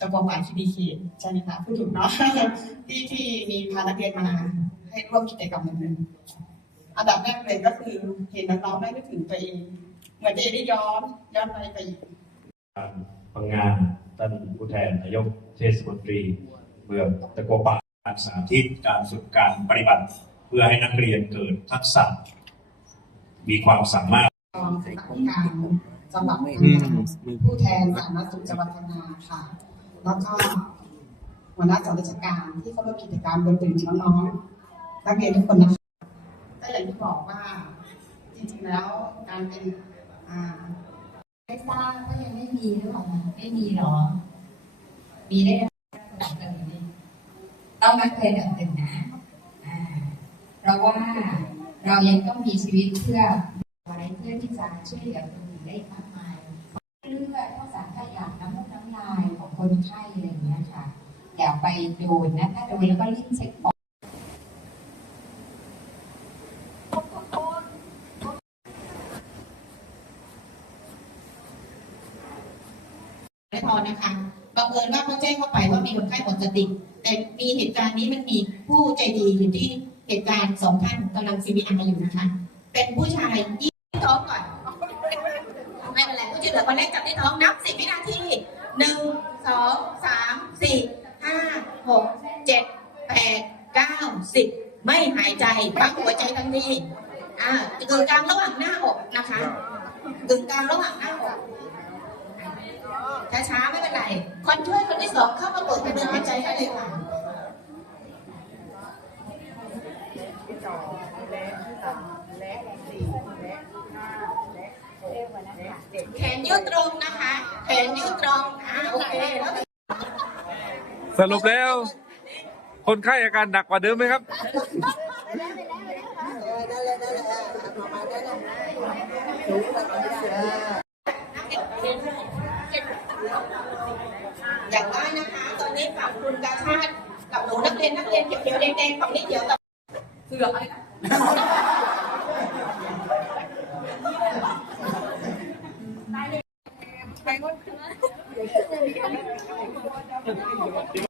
ตะบองหวานทีดีเคใช่ไหมคะพูดถูกเนาะที่ที่มีพานักเรียนมาให้ร่วมกิจกรรมนั้นอันดับแรกเลยก็คือเห็นน้องๆได้นึกถึงตัวเอง เหมือนตัวเองได้ย้อนย้อนไปไปอีกการพังงานท่านผู้แทนนายกเทศมนตรี เมืองตะกัวป่าการสาธิตการฝึกการปฏิบัติ เพื่อให้นักเรียนเกิดทักษะมีความสามารถกองศึกษาธิการจังหวัดพังงาผู้แทนสาธารณสุขจังหวัดพังงาค่ะ แล้วก็หัวหน้าส่วนราชการที่เข้าร่วมกิจกรรมรวมถึงน้องๆนักเรียนทุกคนนะคะก็อย่างที่บอกว่าจริงๆแล้วการเป็นอ่าไม่ทราบว่ายังไม่มีหรือเปล่าไม่มีหรอ มีได้ระดับหนึ่งนี่ต้องนักเรียนระดับหนึ่งนะอ่าเพราะว่าเรายังต้องมีชีวิตเพื่อไว้เพื่อที่จะช่วยเหลือคนอื่นได้อีก คนไข้อะไรอย่างเงี้ยค่ะ อย่าไปโดนนะ ถ้าโดนแล้วก็รีบเช็คปอดไม่พอนะคะบังเอิญว่าเขาแจ้งเข้าไปว่ามีคนไข้หมดสติ แต่มีเหตุการณ์นี้มันมีผู้ใจดีอยู่ที่เหตุการณ์สองท่านกำลัง CPR อาอยู่นะคะ เป็นผู้ชายยี่ท้องก่อน ไม่เป็นไรผู้ช่วยเหลือคนแรกจับที่ท้องนับสิบวินาที องสามสี่ห้าหกเจ็ดแปดเก้าสิบไม่หายใจปั๊มหัวใจทันทีอ่ากึ่งกลางระหว่างหน้าอกนะคะกึ่งกลางระหว่างหน้าอกช้าๆไม่เป็นไรคนช่วยคนที่สองเข้ามาเปิดทางเดินหายใจให้เลยค่ะแขนยืดตรงนะคะ แขนยืดตรงอ่าโอเคแล้ว สรุปแล้ว คนไข้อาการหนักกว่าเดิมไหมครับ อย่างว่านะคะ ตอนนี้ฝั่งคุณกาชาติกับหนูนักเรียนนักเรียนเขียวๆแดงๆฝั่งนี้เขียวกับเสืออะไรนะนะครับนี่อ LPG ที่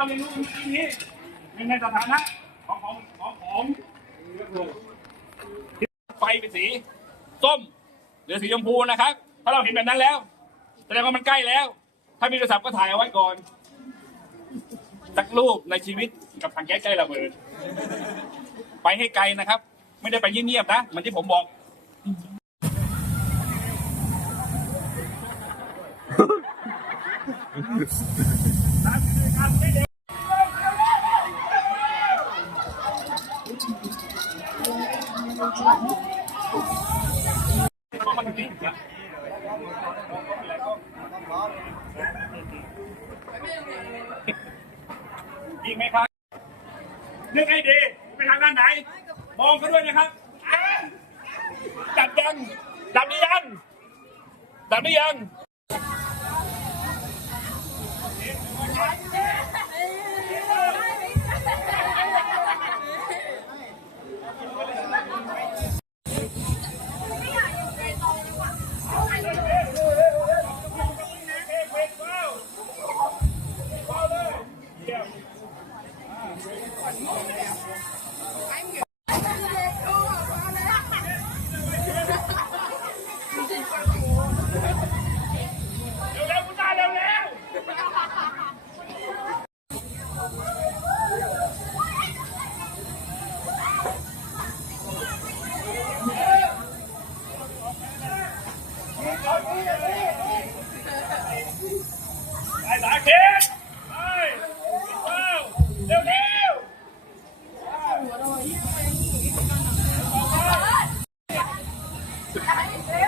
เราเรียนรู้เมื่อกี้นี้ในในสถานะของของของของไฟเป็นสีส้มหรือสีชมพูนะครับ ถ้าเราเห็นแบบนั้นแล้วแสดงว่ามันใกล้แล้ว ถ้ามีโทรศัพท์ก็ถ่ายเอาไว้ก่อนสักรูปในชีวิตกับถังแก๊สใกล้ระเบิด ไปให้ไกลนะครับ ไม่ได้ไปเงียบๆนะเหมือนที่ผมบอก อีกไหมครับนึกให้ดีไปทางด้านไหน มองเขาด้วยนะครับอ่าดับยังดับหรือยังดับหรือยัง I'm good. Oh,